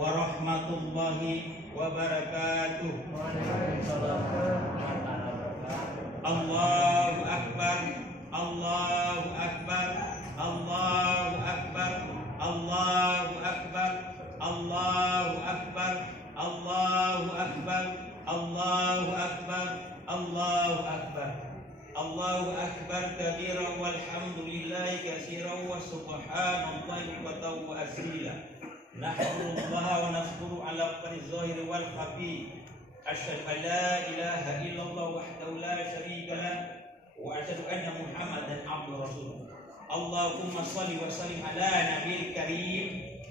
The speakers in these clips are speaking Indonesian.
warahmatullahi wabarakatuh. Waalaikumsalam warahmatullahi wabarakatuh. Allahu Akbar, Allahu Akbar, Allahu Akbar, Allahu Akbar, Allahu Akbar, Allahu Akbar, Allahu Akbar, Allahu Akbar. Allahu Akbar kabiran walhamdulillahi katsiran wa subhanallahi bukratan wa asila. Nahmadullaha wa nashkuru ala kulli zahir wal khafi. Asyhadu an la ilaha illallah wahdahu la syarika lah wa asyhadu anna Muhammadan abduhu rasuluh. Allahumma shalli wa sallim ala nabiyil karim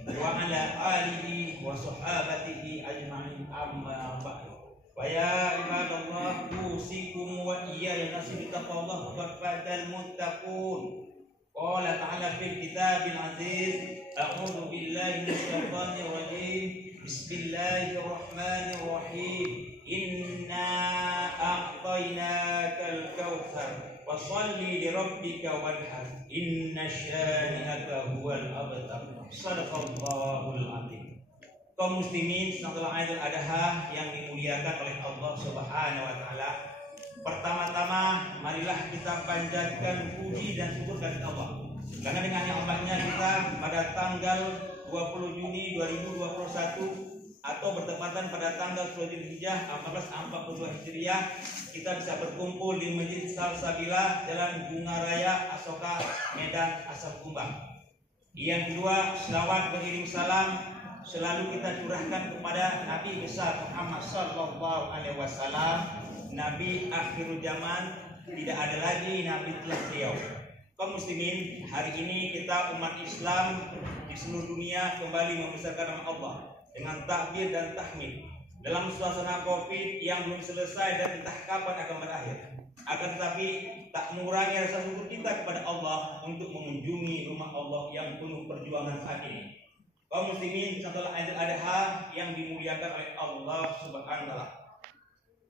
wa ala alihi wa sahabatihi ajma'in, amma ba'du. Wa ya ibadallah, usikum wa iyaya nafsi bittaqwallah faqadal muttaqun. Qala ta'ala fil kitabil aziz, a'udzu billahi minasyaitonir rajim. Bismillahirrahmanirrahim. Inna a'tainakal kautsar fasholli li rabbika wanhar. Inna syani'aka huwal abtar. Shadaqallahul azim. Kaum muslimin setelah Idul Adha yang dimuliakan oleh Allah Subhanahu wa taala. Pertama-tama marilah kita panjatkan puji dan syukur kepada Allah. Karena dengan nikmatnya kita pada tanggal 20 Juni 2021 atau bertepatan pada tanggal 10 Dzulhijjah 1442 Hijriah, kita bisa berkumpul di Masjid Salsabila, Jalan Bunga Raya, Asoka, Medan, Asal Kumbang. Yang kedua, selawat beriring salam selalu kita curahkan kepada Nabi besar Muhammad sallallahu alaihi wasallam, Nabi akhir zaman, tidak ada lagi nabi telah beliau. Kaum muslimin, hari ini kita umat Islam di seluruh dunia kembali membesarkan nama Allah dengan takbir dan tahmid dalam suasana Covid yang belum selesai dan entah kapan akan berakhir. Akan tetapi tak mengurangi rasa syukur kita kepada Allah untuk mengunjungi rumah Allah yang penuh perjuangan saat ini. Kaum muslimin, setelah Idul Adha yang dimuliakan oleh Allah Subhanahu wa taala.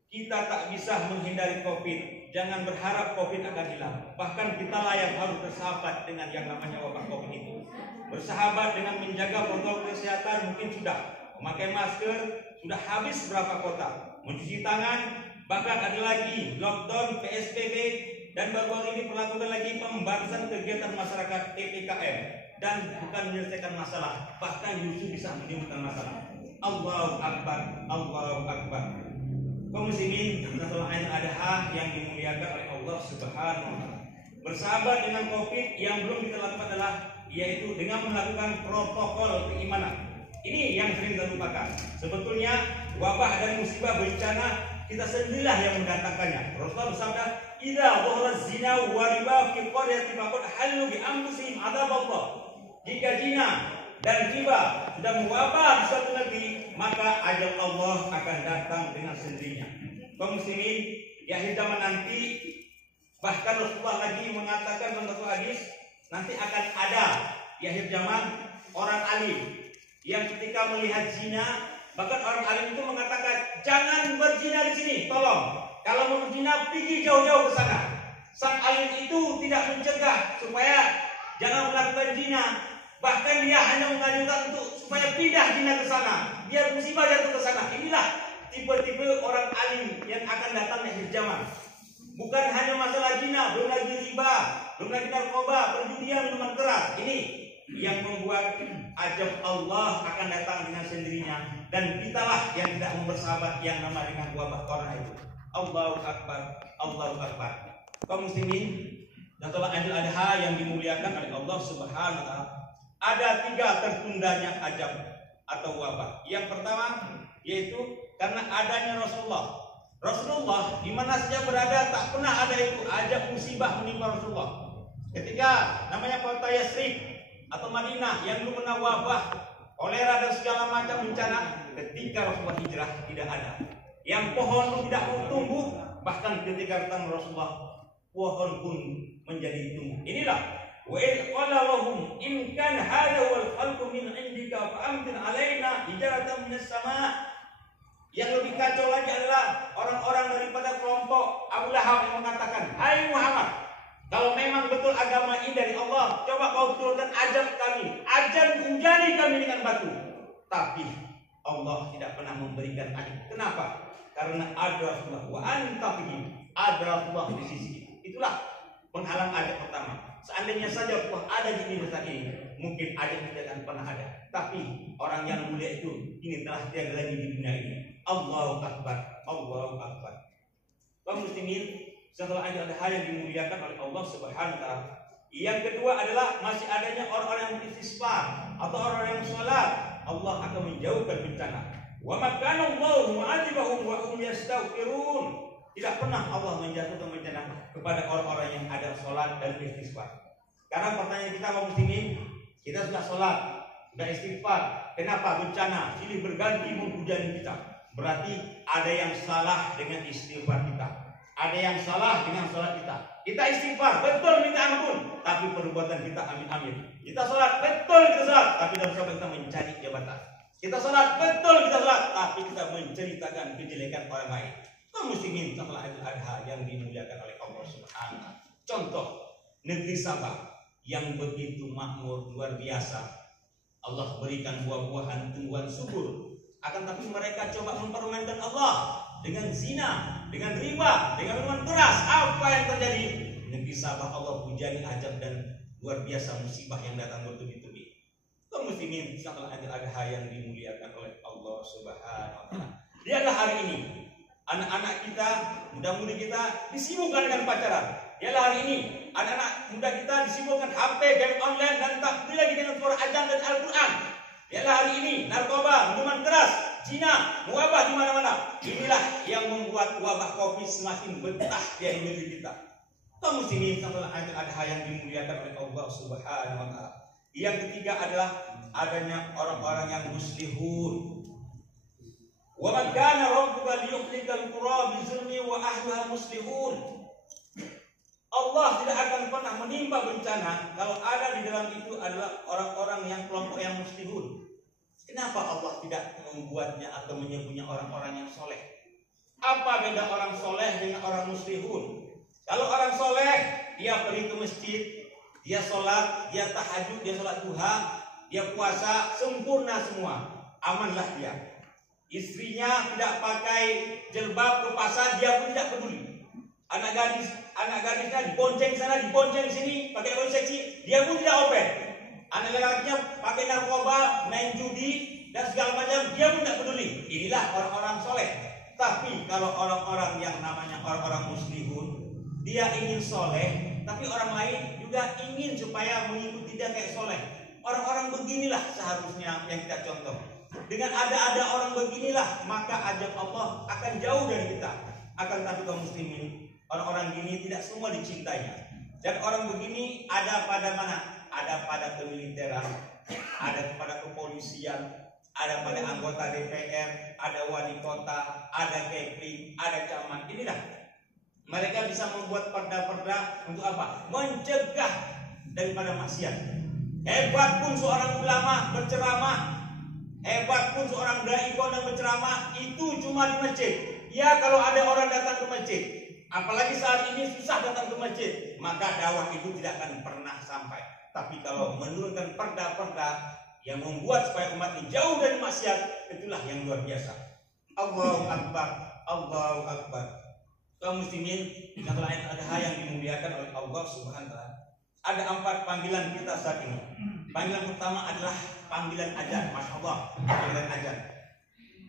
Kita tak bisa menghindari Covid. Jangan berharap Covid akan hilang. Bahkan kitalah yang harus bersahabat dengan yang namanya wabah Covid itu. Bersahabat dengan menjaga protokol kesehatan mungkin sudah. Memakai masker sudah habis berapa kota. Mencuci tangan, bahkan ada lagi lockdown, PSBB, dan baru-baru ini perlakukan lagi pembatasan kegiatan masyarakat PPKM. Dan bukan menyelesaikan masalah, bahkan justru bisa menimbulkan masalah. Allahu Akbar, Allahu Akbar. Kaum muslimin, setelah Idul Adha yang dimuliakan oleh Allah Subhanahu wa taala. Bersahabat dengan Covid yang belum kita lakukan adalah yaitu dengan melakukan protokol keimanan. Ini yang sering kita lupakan. Sebetulnya wabah dan musibah bencana kita sendirilah yang mendatangkannya. Rasulullah bersabda, "Idza dhahara zina wa riba fi qaryatin faqad halu bi anfusihim adzaballah." Jika zina dan riba sudah mewabah di suatu negeri, maka ajal Allah akan datang dengan sendirinya. Kaum muslimin, di akhir zaman nanti, bahkan Rasulullah lagi mengatakan dalam satu hadis, nanti akan ada di akhir zaman orang alim yang ketika melihat zina, bahkan orang alim itu mengatakan, jangan berzina di sini, tolong. Kalau mau berzina, pergi jauh-jauh ke sana. Sang alim itu tidak mencegah supaya jangan melakukan zina. Bahkan dia hanya menganjurkan untuk supaya pindah zina ke sana, biar musibah jatuh ke sana. Inilah tipe-tipe orang alim yang akan datang di akhir zaman. Bukan hanya masalah zina, belum lagi riba, belum lagi narkoba, perjudian, minuman keras. Ini yang membuat ajab Allah akan datang dengan sendirinya, dan kitalah yang tidak membersahabat yang nama dengan wabah corona itu. Allahu Akbar, Allahu Akbar. Kaum muslimin, setelah Idul Adha yang dimuliakan oleh Allah Subhanahu wa taala, ada 3 tertundanya ajab atau wabah. Yang pertama yaitu karena adanya Rasulullah. Rasulullah di mana saja berada tak pernah ada itu ajab musibah menimpa Rasulullah. Ketika namanya kota Yasrib atau Madinah yang dulu kena wabah, kolera dan segala macam bencana, ketika Rasulullah hijrah tidak ada. Yang pohon pun tidak tumbuh, bahkan ketika datang Rasulullah pohon pun menjadi tumbuh. Inilah wa in qala lahum in kana hadha wal khalqu min indika fa amtir alaina hijaratan minas sama'. Yang lebih kacau lagi adalah orang-orang daripada kelompok Abu Lahab yang mengatakan, "Hai Muhammad, kalau memang betul agama ini dari Allah, coba kau turunkan ajab kami, ajar hujani kami dengan batu." Tapi Allah tidak pernah memberikan adik. Kenapa? Karena ada Allah wa anta fihi, ada Allah di sisi itu. Itulah penghalang adik pertama. Seandainya saja Allah ada di dunia saat ini, mungkin adik tidak akan pernah ada. Tapi orang yang mulia itu ini telah tiada lagi di dunia ini. Allahu Akbar, Allahu Akbar. Kaum muslimin, setelah ada hal yang dimuliakan oleh Allah Subhanahu wa taala. Yang kedua adalah masih adanya orang-orang yang beristighfar atau orang-orang yang salat. Allah akan menjauhkan bencana. Wa makana Allahu mu'adzibahum wa hum yastaghfirun. Tidak pernah Allah menjatuhkan bencana kepada orang-orang yang ada salat dan beristighfar. Karena pertanyaan kita kaum muslimin, kita sudah salat, sudah istighfar, kenapa bencana silih berganti menghujani kita? Berarti ada yang salah dengan istighfar kita. Ada yang salah dengan salat kita. Kita istighfar, betul minta ampun, tapi perbuatan kita amin-amin. Kita salat, betul kita salat, tapi dalam salat kita mencari jabatan. Kita salat, betul kita salat, tapi kita menceritakan kejelekan orang lain. Kaum muslimin setelah Idul Adha yang dimuliakan oleh Allah Subhanahu wa taala. Contoh negeri Sabah yang begitu makmur luar biasa. Allah berikan buah-buahan tumbuhan subur. Akan tapi mereka coba mempermainkan Allah dengan zina, dengan riba, dengan minuman keras. Apa yang terjadi? Negeri Sabah Allah hujani ajab dan luar biasa musibah yang datang bertubi-tubi. Kaum muslimin setelah Idul Adha yang dimuliakan oleh Allah Subhanahu wa taala. Lihatlah hari ini anak-anak kita, muda-mudi kita disibukkan dengan pacaran. Lihatlah hari ini anak-anak muda kita disibukkan HP, game online dan tak peduli lagi dengan suara azan dan Al-Quran. Lihatlah hari ini narkoba, minuman keras, zina, mewabah di mana-mana. Inilah yang membuat wabah Covid semakin betah di negeri kita. Kaum muslimin setelah Idul Adha yang dimuliakan oleh Allah Subhanahu wa taala. Yang ketiga adalah adanya orang-orang yang muslihun. Wa man kana rabbuka liyuhlikal qura bizulmi wa ahliha muslihun. Allah tidak akan pernah menimpa bencana kalau ada di dalam itu adalah orang-orang yang kelompok yang muslihun. Kenapa Allah tidak membuatnya atau menyebutnya orang-orang yang soleh? Apa beda orang soleh dengan orang muslihun? Kalau orang soleh, dia pergi ke masjid, dia sholat, dia tahajud, dia sholat duha, dia puasa, sempurna semua, amanlah dia. Istrinya tidak pakai jilbab ke pasar, dia pun tidak peduli. Anak gadisnya dibonceng sana, dibonceng sini, pakai baju seksi, dia pun tidak open. Anak laki-lakinya pakai narkoba, main judi dan segala macam, dia pun tidak peduli. Inilah orang-orang soleh. Tapi kalau orang-orang yang namanya orang-orang muslihun, dia ingin soleh, tapi orang lain juga ingin supaya mengikuti dia kayak soleh. Orang-orang beginilah seharusnya yang kita contoh. Dengan ada orang beginilah maka ajab Allah akan jauh dari kita. Akan tapi kaum muslimin, orang-orang gini tidak semua dicintainya. Dan orang begini ada pada mana? Ada pada kemiliteran, ada pada kepolisian, ada pada anggota DPR, ada wali kota, ada kepling, ada camat. Inilah mereka bisa membuat perda-perda untuk apa? Mencegah daripada maksiat. Hebat pun seorang ulama berceramah, hebat pun seorang dai kondang berceramah, itu cuma di masjid. Ya kalau ada orang datang ke masjid, apalagi saat ini susah datang ke masjid, maka dakwah itu tidak akan pernah sampai. Tapi kalau menurunkan perda-perda yang membuat supaya umat ini jauh dari maksiat, itulah yang luar biasa. Allahu Akbar, Allahu Akbar. Kaum muslimin, setelah ada hal yang dimuliakan oleh Allah Subhanahu wa taala. Ada 4 panggilan kita saat ini. Panggilan pertama adalah panggilan azan. Masya Allah, panggilan azan.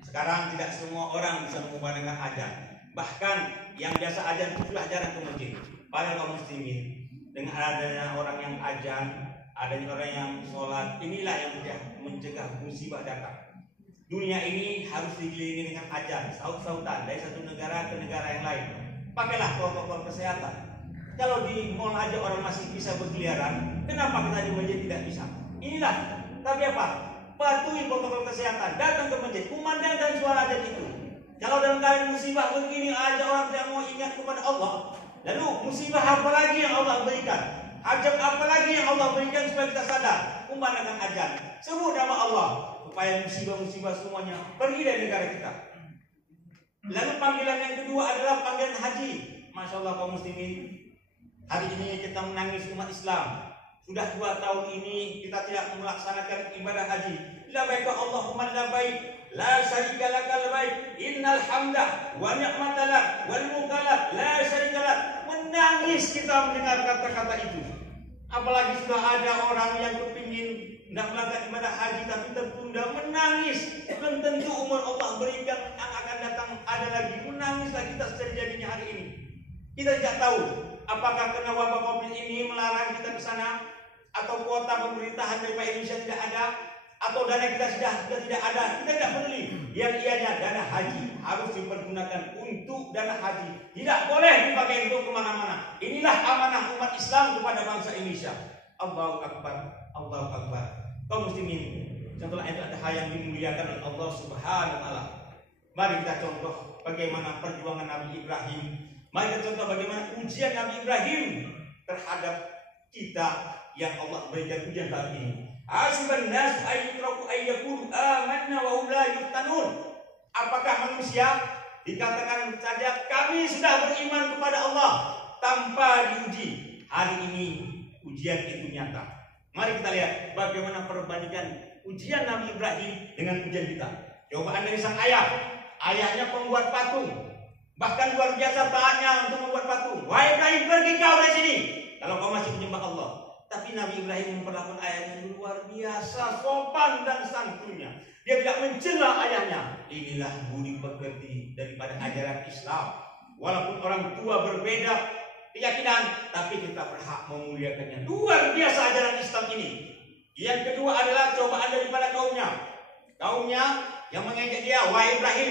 Sekarang tidak semua orang bisa mengumandangkan azan. Bahkan yang biasa azan itu sudah jarang ke masjid. Para kaum muslimin, dengan adanya orang yang azan, adanya orang yang sholat, inilah yang mencegah musibah datang. Dunia ini harus dikelilingi dengan azan, saut-sautan dari satu negara ke negara yang lain. Pakailah protokol kesehatan. Kalau di mall aja orang masih bisa berkeliaran, kenapa kita di masjid tidak bisa? Inilah, tapi apa? Patuhi protokol kesehatan, datang ke masjid, kumandangkan suara azan itu. Kalau dalam keadaan musibah begini aja orang tidak mau ingat kepada Allah, lalu musibah apa lagi yang Allah berikan? Ajab apa lagi yang Allah berikan supaya kita sadar? Kumandangkan azan, sebut nama Allah, supaya musibah-musibah semuanya pergi dari negara kita. Lalu panggilan yang kedua adalah panggilan haji. Masya Allah kaum muslimin, hari ini kita menangis umat Islam. Sudah 2 tahun ini kita tidak melaksanakan ibadah haji. labbaik Allahumma labbaik, la syarika laka labbaik, innal hamda wa ni'mata lak wal mulka lak la syarika lak. Menangis kita mendengar kata-kata itu. Apalagi sudah ada orang yang kepingin tidak melakukan ibadah haji tapi tertunda, menangis. Belum tentu umur Allah berikan yang akan datang ada lagi. Menangislah kita terjadinya hari ini. Kita tidak tahu apakah karena wabah COVID ini melarang kita ke sana, atau kuota pemerintahan dari Indonesia tidak ada, atau dana kita sudah tidak ada. Kita tidak peduli. Yang ianya dana haji harus dipergunakan untuk dana haji. Tidak boleh dipakai untuk kemana-mana. Inilah amanah umat Islam kepada bangsa Indonesia. Allahu Akbar, Allahu Akbar. Kaum muslimin, contoh itu ada hal yang dimuliakan oleh Allah Subhanahu wa taala. Mari kita contoh bagaimana perjuangan Nabi Ibrahim. Mari kita contoh bagaimana ujian Nabi Ibrahim terhadap kita yang Allah berikan ujian saat ini. Hasiban nas ayyutraku ayyakulu amanna wa hum la yuftanun. Apakah manusia dikatakan saja kami sudah beriman kepada Allah tanpa diuji? Hari ini ujian itu nyata. Mari kita lihat bagaimana perbandingan ujian Nabi Ibrahim dengan ujian kita. Cobaan dari sang ayah. Ayahnya pembuat patung. Bahkan luar biasa taatnya untuk membuat patung. Wahai Ibrahim, pergi kau dari sini kalau kau masih menyembah Allah. Tapi Nabi Ibrahim memperlakukan ayahnya luar biasa sopan dan santunnya. Dia tidak mencela ayahnya. Inilah budi pekerti daripada ajaran Islam. Walaupun orang tua berbeda keyakinan, tapi kita berhak memuliakannya. Luar biasa ajaran Islam ini. Yang kedua adalah cobaan daripada kaumnya. Kaumnya yang mengejek dia, wahai Ibrahim,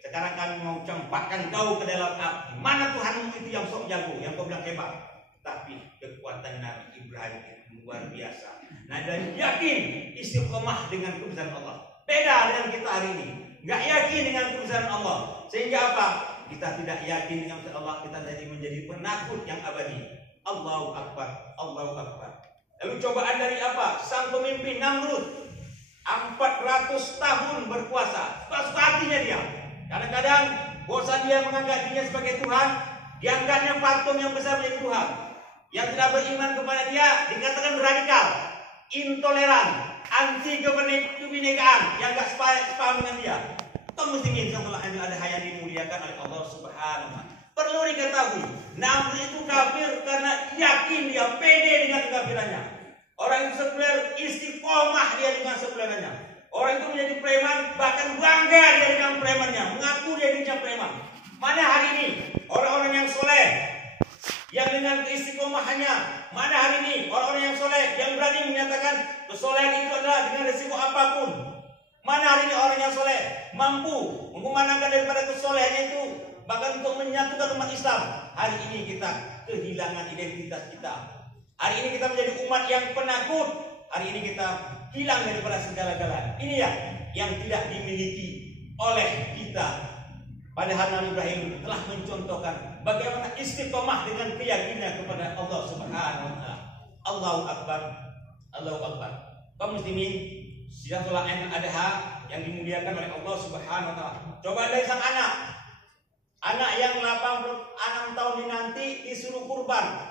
sekarang kami mau campakkan kau ke dalam api. Mana Tuhanmu itu yang sok jago, yang kau bilang hebat? Tapi kekuatan Nabi Ibrahim itu luar biasa. Nah, dan yakin istiqomah dengan kebesaran Allah. Beda dengan kita hari ini. Nggak yakin dengan kebesaran Allah. Sehingga apa? Kita tidak yakin dengan kebesaran Allah. Kita jadi menjadi penakut yang abadi. Allahu Akbar, Allahu Akbar. Lalu cobaan dari apa? Sang pemimpin Namrud 400 tahun berkuasa. Suka hatinya dia. Kadang-kadang bosan dia menganggap dirinya sebagai Tuhan. Dianggapnya patung yang besar menjadi Tuhan. Yang tidak beriman kepada dia dikatakan radikal, intoleran, anti kebinekaan, yang gak sepaham dengan dia. Kaum muslimin setelah ada hal yang dimuliakan oleh Allah Subhanahu wa taala. Perlu diketahui, Namrud itu kafir karena yakin dia pede dengan kekafirannya. Orang itu sekuler, istiqomah dia dengan sekulerannya. Orang itu menjadi preman, bahkan bangga dia dengan premannya, mengaku dia dirinya preman. Mana hari ini orang-orang yang soleh, yang dengan keistiqomahannya? Mana hari ini orang-orang yang soleh, yang berani menyatakan kesolehan itu adalah dengan risiko apapun? Mana hari ini orang yang soleh mampu mengumandangkan daripada kesolehannya itu bahkan untuk menyatukan umat Islam? Hari ini kita kehilangan identitas kita. Hari ini kita menjadi umat yang penakut. Hari ini kita hilang daripada segala-galanya. Ini ya yang tidak dimiliki oleh kita. Padahal Nabi Ibrahim telah mencontohkan bagaimana istiqomah dengan keyakinan kepada Allah Subhanahu wa taala. Allahu Akbar, Allahu Akbar. Kaum muslimin, Silatul Adha yang dimuliakan oleh Allah Subhanahu wa taala. Coba dari sang anak. Anak yang 86 tahun ini nanti disuruh kurban.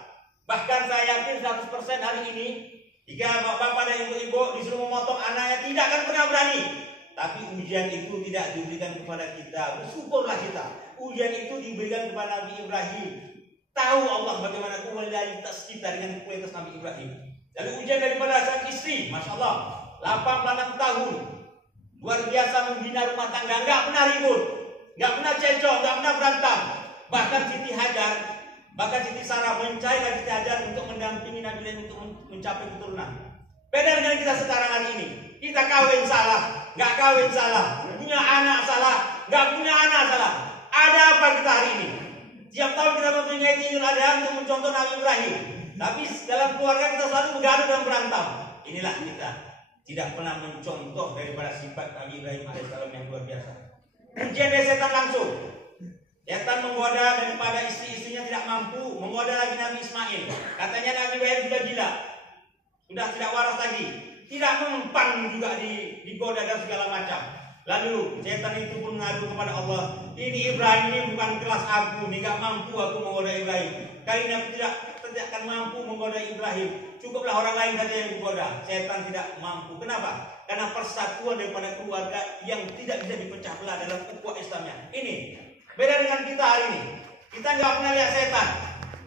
Bahkan saya yakin 100% hari ini jika bapak-bapak dan ibu-ibu disuruh memotong anaknya tidak akan pernah berani. Tapi ujian itu tidak diberikan kepada kita. Bersyukurlah kita. Ujian itu diberikan kepada Nabi Ibrahim. Tahu Allah bagaimana kualitas kita dengan kualitas Nabi Ibrahim. Lalu ujian daripada sang istri, Masya Allah, 86 tahun. Luar biasa membina rumah tangga. Nggak pernah ribut, nggak pernah cecok, nggak pernah berantem. Bahkan Siti Hajar, bahkan Siti Sarah mencari Siti Hajar untuk mendampingi Nabi Ibrahim untuk mencapai keturunan. Beda dengan kita sekarang hari ini. Kita kawin salah, nggak kawin salah, punya anak salah, nggak punya anak salah. Ada apa kita hari ini? Tiap tahun kita mempunyai Idul Adha untuk mencontoh Nabi Ibrahim. Tapi dalam keluarga kita selalu bergaduh dan berantem. Inilah kita tidak pernah mencontoh daripada sifat Nabi Ibrahim alaihissalam yang luar biasa. Ujian dari setan langsung. Setan menggoda daripada istri-istrinya tidak mampu, menggoda lagi Nabi Ismail. Katanya Nabi Ibrahim sudah gila, sudah tidak waras lagi. Tidak mempan juga digoda dan segala macam. Lalu setan itu pun mengadu kepada Allah. Ini Ibrahim ini bukan kelas aku, ini gak mampu aku menggoda Ibrahim. Kali ini aku tidak akan mampu menggoda Ibrahim. Cukuplah orang lain saja yang digoda. Setan tidak mampu. Kenapa? karena persatuan daripada keluarga yang tidak bisa dipecah belah dalam ukhuwah Islamnya. Ini beda dengan kita hari ini. Kita nggak pernah lihat setan,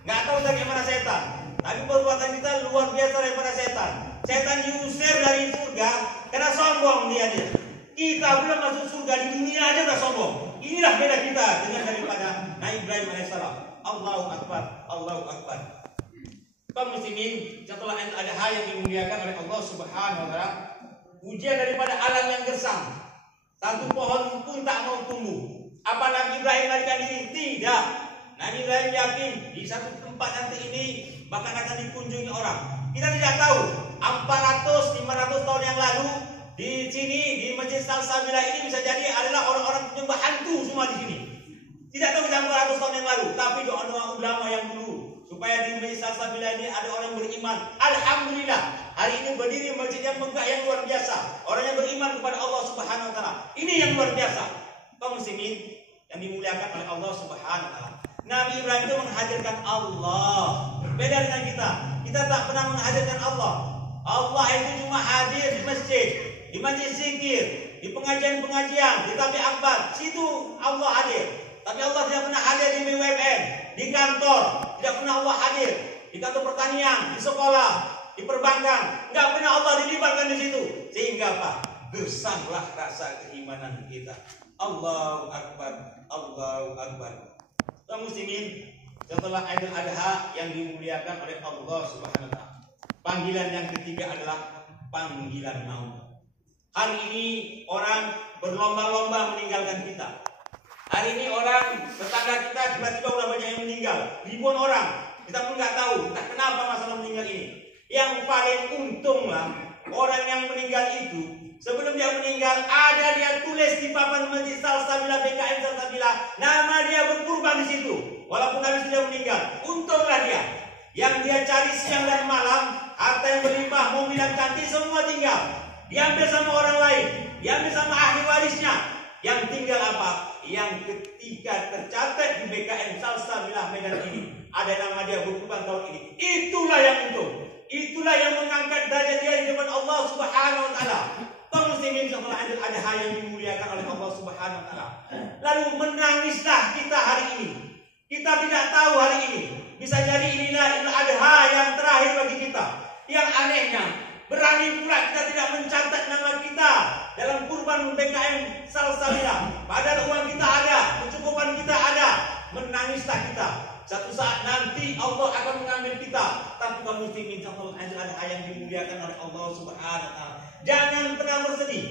nggak tahu bagaimana setan, tapi perbuatan kita luar biasa daripada setan. Setan diusir dari surga karena sombong dia. Kita belum masuk surga, di dunia aja udah sombong. Inilah beda kita dengan daripada Nabi Ibrahim alaihissalam. Allahu Akbar, Allahu Akbar. Kaum muslimin, setelah Idul Adha yang dimuliakan oleh Allah Subhanahu wa taala, ujian daripada alam yang gersang. Satu pohon pun tak mau tumbuh. Apa Nabi Ibrahim melarikan diri? Tidak. Nabi Ibrahim yakin di satu tempat nanti ini bahkan akan dikunjungi orang. Kita tidak tahu 400-500 tahun yang lalu di sini di Masjid Salsabilah ini bisa jadi adalah orang-orang penyembah hantu semua di sini. Tidak tahu 400 tahun yang lalu, tapi doa-doa ulama yang dulu supaya di Masjid Salsabilah ini ada orang beriman. Alhamdulillah, hari ini berdiri masjid yang megah yang luar biasa. Orang yang beriman kepada Allah Subhanahu wa taala. Ini yang luar biasa. Kaum muslimin yang dimuliakan oleh Allah Subhanahu wa taala. Nabi Ibrahim itu menghadirkan Allah. Beda dengan kita. Kita tak pernah menghadirkan Allah. Allah itu cuma hadir di masjid zikir, di pengajian-pengajian, di tabligh akbar. Situ Allah hadir. Tapi Allah tidak pernah hadir di BUMN, di kantor. Tidak pernah Allah hadir di kantor pertanian, di sekolah, di perbankan. Nggak pernah Allah dilibatkan di situ. Sehingga apa? Gersanglah rasa keimanan kita. Allahu Akbar, Allahu Akbar. Kaum muslimin, setelah Idul Adha yang dimuliakan oleh Allah Subhanahu wa taala, panggilan yang ketiga adalah panggilan maut. Hari ini orang berlomba-lomba meninggalkan kita. Hari ini orang tetangga kita tiba-tiba udah banyak yang meninggal, ribuan orang. Kita pun nggak tahu, entah kenapa masalah meninggal ini. Yang paling untung lah orang yang meninggal itu. Sebelum dia meninggal, ada dia tulis di papan Masjid Salsabilah BKM Salsabilah, nama dia berkurban di situ. Walaupun habis dia meninggal, untunglah dia. Yang dia cari siang dan malam, harta yang berlimpah, mobil yang cantik, semua tinggal. Diambil sama orang lain, diambil sama ahli warisnya. Yang tinggal apa? Yang ketika tercatat di BKM Salsabilah Medan ini, ada nama dia berkurban tahun ini. Itulah yang untung. Itulah yang mengangkat derajat dia di depan Allah Subhanahu wa taala. Kaum muslimin setelah Idul Adha yang dimuliakan oleh Allah Subhanahu wa taala. Lalu menangislah kita hari ini. Kita tidak tahu hari ini. Bisa jadi inilah Idul Adha yang terakhir bagi kita. Yang anehnya, berani pula kita tidak mencatat nama kita dalam kurban BKM Salsabilah. Padahal uang kita ada, kecukupan kita ada. Menangislah kita. Satu saat nanti Allah akan mengambil kita. Tapi kaum muslimin setelah Idul Adha yang dimuliakan oleh Allah Subhanahu wa taala, jangan pernah bersedih.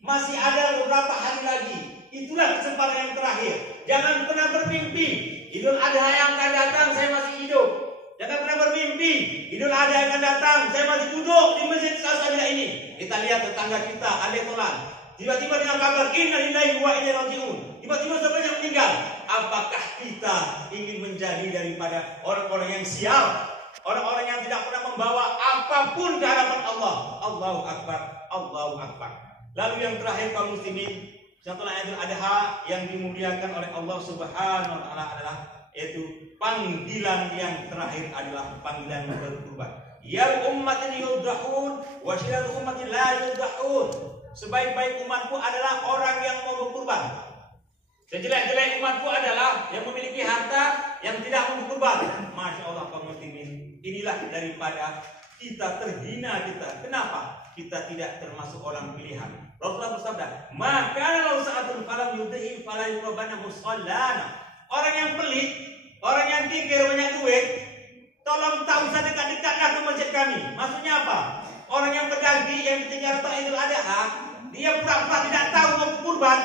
Masih ada beberapa hari lagi. Itulah kesempatan yang terakhir. Jangan pernah bermimpi Idul Adha yang akan datang saya masih hidup. Jangan pernah bermimpi Idul Adha yang akan datang saya masih duduk di Masjid Salsabilah ini. Kita lihat tetangga kita, adik tolan, tiba-tiba dengan kabar inna lillahi wa inna ilaihi raji'un. Tiba-tiba semuanya meninggal. Apakah kita ingin menjadi daripada orang-orang yang sial? Orang-orang yang tidak pernah membawa apapun ke hadapan Allah. Allahu Akbar, Allahu Akbar. Lalu yang terakhir kaum muslimin, setelah Idul Adha yang dimuliakan oleh Allah Subhanahu wa taala adalah yaitu panggilan yang terakhir adalah panggilan berkurban. Ya ummatin yudrahun wa syiratu ummatin la yudrahun. Sebaik-baik umatku adalah orang yang mau berkurban. Sejelek-jelek umatku adalah yang memiliki harta yang tidak mau berkurban. Masya Allah kaum muslimin. Inilah daripada kita terhina kita. Kenapa? Kita tidak termasuk orang pilihan. Rasulullah bersabda, "Maka law sa'atul falam yudhi fala yuqbana musallana." Orang yang pelit, orang yang kikir banyak duit, tolong tak usah dekat-dekatlah ke masjid kami. Maksudnya apa? Orang yang berdaging yang ketika datang Idul Adha, dia pura-pura tidak tahu mau kurban.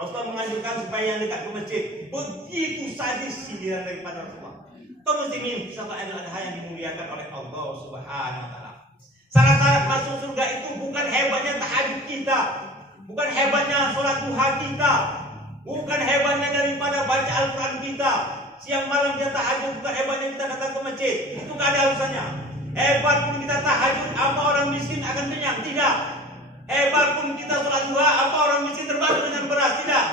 Rasulullah menganjurkan supaya yang dekat ke masjid. Begitu sadis sindiran daripada Rasulullah. Kaum muslimin, setelah Idul Adha yang dimuliakan oleh Allah Subhanahu wa taala. Syarat-syarat masuk surga itu bukan hebatnya tahajud kita, bukan hebatnya sholat duha kita, bukan hebatnya daripada baca Al-Quran kita. Siang malam kita tahajud, bukan hebatnya kita datang ke masjid. Itu gak ada urusannya. Hebat pun kita tahajud, apa orang miskin akan kenyang? Tidak. Hebat pun kita sholat duha, apa orang miskin terbantu dengan beras? Tidak.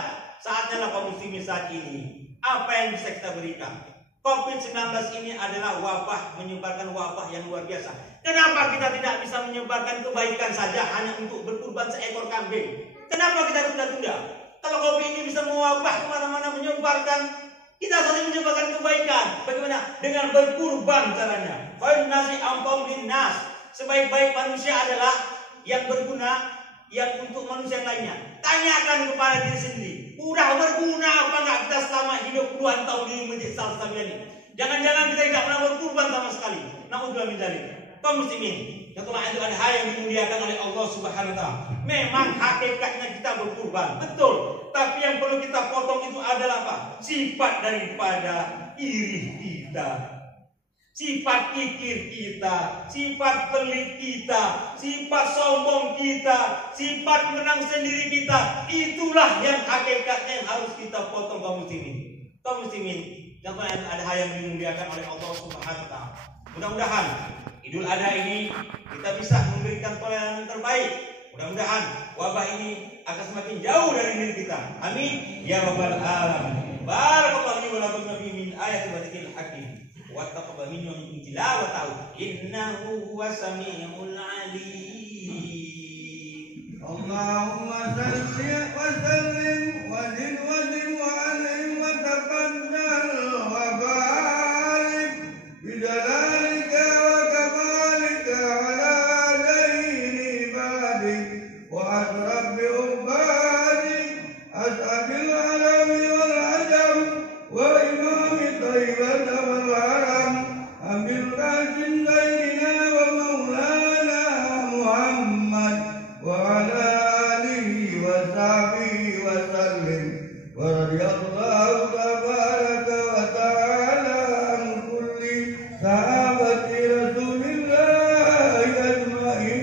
Saatnya lah kaum muslimin saat ini. Apa yang bisa kita berikan? COVID-19 ini adalah wabah, menyebarkan wabah yang luar biasa. Kenapa kita tidak bisa menyebarkan kebaikan saja hanya untuk berkurban seekor kambing? Kenapa kita tunda-tunda? Kalau kopi ini bisa mewabah kemana-mana menyebarkan, kita saling menyebarkan kebaikan. Bagaimana? Dengan berkurban caranya. Khairun nasi anfa'uhum linnas. Sebaik-baik manusia adalah yang berguna yang untuk manusia yang lainnya. Tanyakan kepada diri sendiri, udah berguna apa enggak kita selama hidup puluhan tahun di Masjid Al-Sabiyah ini? Jangan-jangan kita tidak pernah berkurban sama sekali. Na'udzubillah min dzalik. Kaum muslimin, setelah itu ada hal yang dimuliakan oleh Allah Subhanahu wa taala. Memang hakikatnya kita berkurban, betul. Tapi yang perlu kita potong itu adalah apa? Sifat daripada iri kita. Sifat kikir kita, sifat pelit kita, sifat sombong kita, sifat menang sendiri kita. Itulah yang hakikatnya yang harus kita potong, kaum muslimin. Kaum muslimin, yang ada hal yang dimuliakan oleh Allah Subhanahu wa taala. Mudah-mudahan Idul Adha ini kita bisa memberikan pelayanan terbaik. Mudah-mudahan wabah ini akan semakin jauh dari diri kita. Amin ya rabbal alamin. Barakallahu li wa lakum min ayati wa dzikril hakim. Wa taqabbal minna min tilawatihi innahu huwas samiul alim. Allahumma salli wa sallim wa zid wa alim wa taqabbal wa barik bi jalalika wa kamalika ala ghairi ibadik wa asrab bi ubadik as'adil alami wal ajam wa imami tayyibat wal haram ambil qasim sayyidina wa maulana Muhammad wa ala alihi wa sahbihi wa sallim wa radiyallahu tabaraka wa ta'ala an kulli sahabati Rasulillah ajma'in.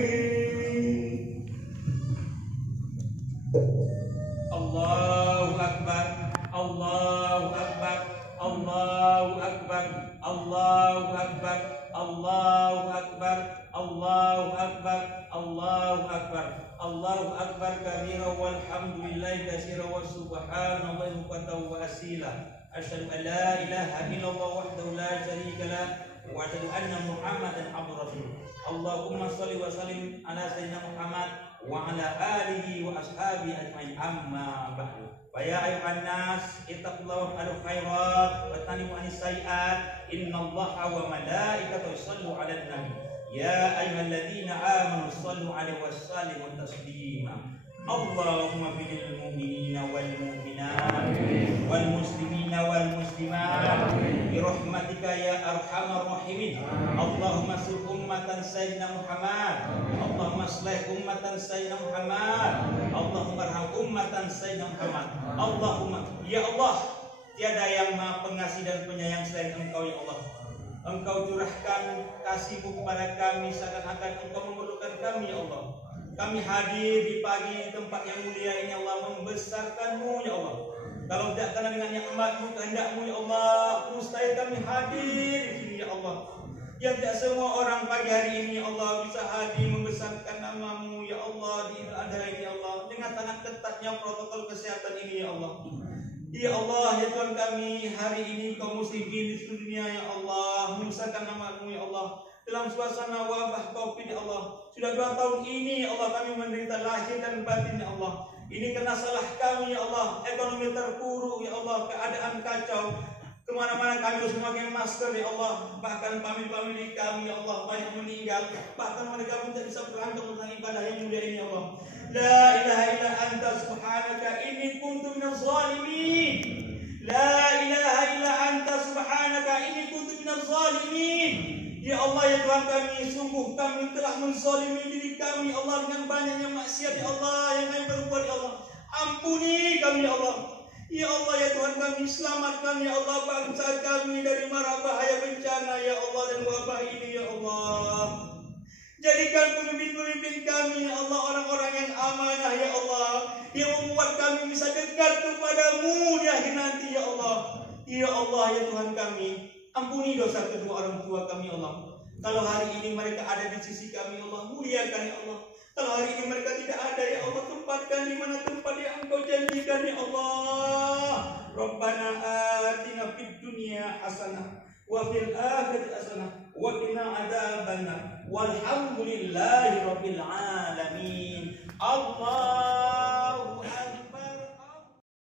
Allahu Akbar, Allahu Akbar, Allahu Akbar, Allahu Akbar, Allahu Akbar, Allahu Akbar, Allahu Akbar, Allahu Akbar kabira walhamdulillahi katsira wa subhanallahi bukratan wa asila. Asyhadu an la ilaha illallah wahdahu la syarika lah wa asyhadu anna Muhammadan abduhu rasul. Allahumma shalli wa sallim ala sayyidina Muhammad wa ala alihi wa ashabihi ajmain, amma ba'du. Wa ya ayuhan nas ittaqullaha wa'malu khairat wa tanimu anis sayiat innallaha wa malaikatahu yushallu 'alan nabi ya ayyuhalladzina amanu shallu 'alaihi wa sallimu taslima. Allahumma fil mu'minina wal mu'minat wal muslimina wal muslimat bi rahmatika ya arhamar rahimin. Allahumma sul ummatan sayyidina Muhammad, Allahumma aslih ummatan sayyidina Muhammad, Allahumma arham ummatan sayyidina Muhammad. Allahumma ya Allah, tiada yang maha pengasih dan penyayang selain Engkau ya Allah. Engkau curahkan kasih-Mu kepada kami seakan-akan Engkau memerlukan kami ya Allah. Kami hadir di pagi tempat yang mulia ini Allah, membesarkan-Mu ya Allah. Kalau tidak karena dengan nikmat-Mu, kehendak-Mu ya Allah, mustahil kami hadir di sini ya Allah. Yang tidak semua orang pagi hari ini ya Allah bisa hadir membesarkan nama-Mu ya Allah di Idul Adha ini ya Allah, dengan sangat ketatnya protokol kesehatan ini ya Allah. Ya Allah ya Tuhan kami, hari ini kaum muslimin di seluruh dunia ya Allah membesarkan nama-Mu ya Allah dalam suasana wabah Covid ya Allah. Sudah 2 tahun ini ya Allah kami menderita lahir dan batin ya Allah. Ini karena salah kami ya Allah, ekonomi terpuruk ya Allah, keadaan kacau. Kemana-mana kami harus memakai masker ya Allah. Bahkan famili-famili kami ya Allah banyak meninggal. Bahkan mereka pun tidak bisa berangkat untuk ibadah yang mulia ini ya Allah. La ilaha illa anta subhanaka inni kuntu minaz zalimin. La ilaha illa anta subhanaka inni kuntu minaz zalimin. Ya Allah ya Tuhan kami, sungguh kami telah menzalimi diri kami ya Allah dengan banyaknya maksiat ya Allah yang kami perbuat ya Allah. Ampuni kami ya Allah. Ya Allah ya Tuhan kami, selamatkan ya Allah bangsa kami dari mara bahaya bencana ya Allah dan wabah ini ya Allah. Jadikan pemimpin-pemimpin kami ya Allah orang-orang yang amanah ya Allah, yang membuat kami bisa dekat kepadamu di akhir nanti ya Allah. Ya Allah ya Tuhan kami, ampuni dosa kedua orang tua kami ya Allah. Kalau hari ini mereka ada di sisi kami ya Allah, muliakan ya Allah. Kalau hari ini mereka tidak ada ya Allah, tempatkan di mana tempat yang Engkau janjikan ya Allah. Rabbana atina fid dunya hasanah wa fil akhirati hasanah wa qina adzabannar walhamdulillahi rabbil alamin. Allah